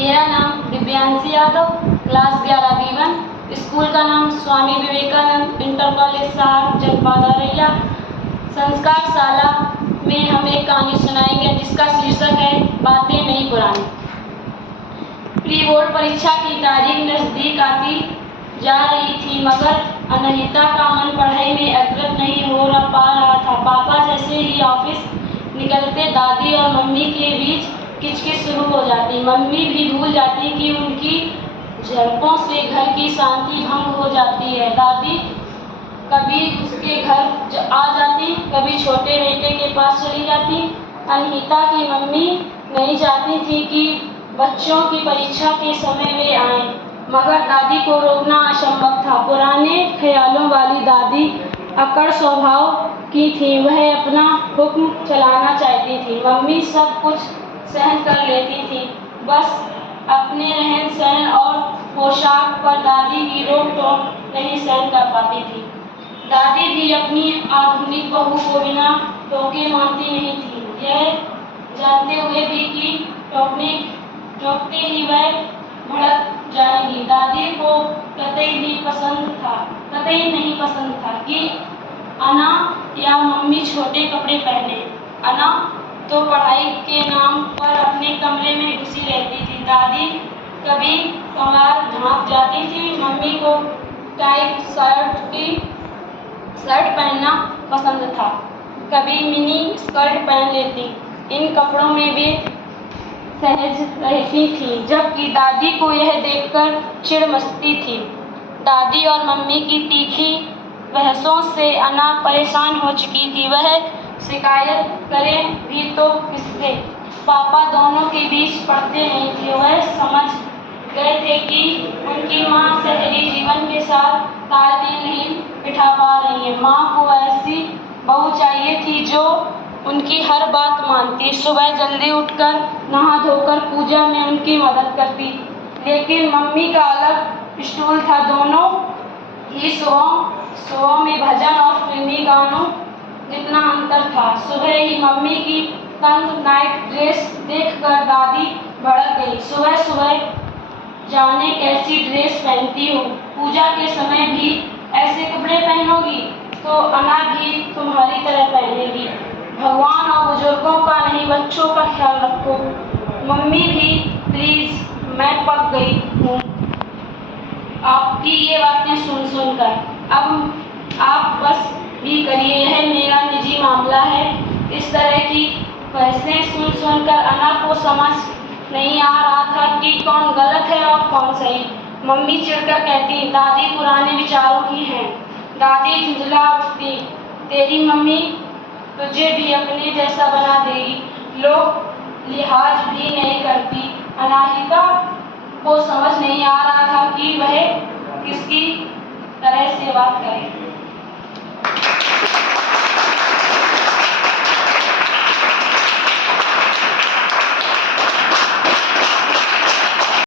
मेरा नाम Divyanshi Yadav, class 11 B1, school का नाम स्वामी विवेकानंद इंटर कॉलेज साहब जनपद औरैया। संस्कार शाला में हम एक कहानी सुनाएंगे जिसका शीर्षक है बातें नहीं पुरानी। प्री बोर्ड परीक्षा की तारीख नजदीक आती जा रही थी, मगर अनहिता का मन पढ़ाई में अग्रसर नहीं हो पा रहा था। पापा जैसे ही ऑफिस निकलते दादी और मम्मी के बीच किचकिच शुरू हो जाती। मम्मी भी भूल जाती कि उनकी झड़पों से घर की शांति भंग हो जाती है। दादी कभी उसके घर आ जाती, कभी छोटे बेटे के पास चली जाती। अनहिता की मम्मी नहीं चाहती थी कि बच्चों की परीक्षा के समय वे आएं, मगर दादी को रोकना असंभव था। पुराने ख्यालों वाली दादी अक्कड़ स्वभाव की थी, वह अपना हुक्म चलाना चाहती थी। मम्मी सब कुछ सहन कर लेती थी, बस अपने रहन सहन और पोशाक पर दादी की रोक टोक नहीं सहन कर पाती थी। दादी भी अपनी आधुनिक बहू को बिना टोके मानती नहीं थी, यह जानते हुए भी कि टोकते ही वह भड़क जाएगी। दादी को कतई नहीं पसंद था कि अना या मम्मी छोटे कपड़े पहने। अना तो पढ़ाई के नाम पर अपने कमरे में घुसी रहती थी। दादी कभी कमर ढांक जाती थी। मम्मी को टाइट शर्ट पहनना पसंद था, कभी मिनी स्कर्ट पहन लेती। इन कपड़ों में वे सहज रहती थी, जबकि दादी को यह देखकर चिढ़ मचती थी। दादी और मम्मी की तीखी बहसों से अना परेशान हो चुकी थी। वह शिकायत करे भी तो किससे? पापा दोनों के बीच पड़ते नहीं थे। वह समझ गए थे कि उनकी माँ शहरी जीवन के साथ तालमेल नहीं बिठा पा रही है। माँ को ऐसी बहू चाहिए थी जो उनकी हर बात मानती, सुबह जल्दी उठकर नहा धोकर पूजा में उनकी मदद करती। लेकिन मम्मी का अलग स्टूल था। दोनों ही सुबह में भजन और फिल्मी गानों जितना अंतर था। सुबह ही मम्मी की तंग नाइट ड्रेस देखकर दादी भड़क गई। सुबह सुबह जाने कैसी ड्रेस पहनती हो, पूजा के समय भी ऐसे कपड़े पहनोगी तो अना भी तुम्हारी तरह पहनेगी। भगवान और बुजुर्गों का नहीं, बच्चों का ख्याल रखो। मम्मी भी प्लीज, मैं पक गई हूँ आपकी ये बातें सुनकर। अब आप बस भी करिए, यह मेरा निजी मामला है। इस तरह की बहसें सुनकर अना को समझ नहीं आ रहा था कि कौन गलत है और कौन सही। मम्मी चिढ़कर कहती, दादी पुराने विचारों की हैं। दादी झुंझला उठती, तेरी मम्मी तुझे भी अपने जैसा बना देगी, लोग लिहाज भी नहीं करती। अनाहिता को समझ नहीं आ रहा था कि वह किसकी तरह से बात करे।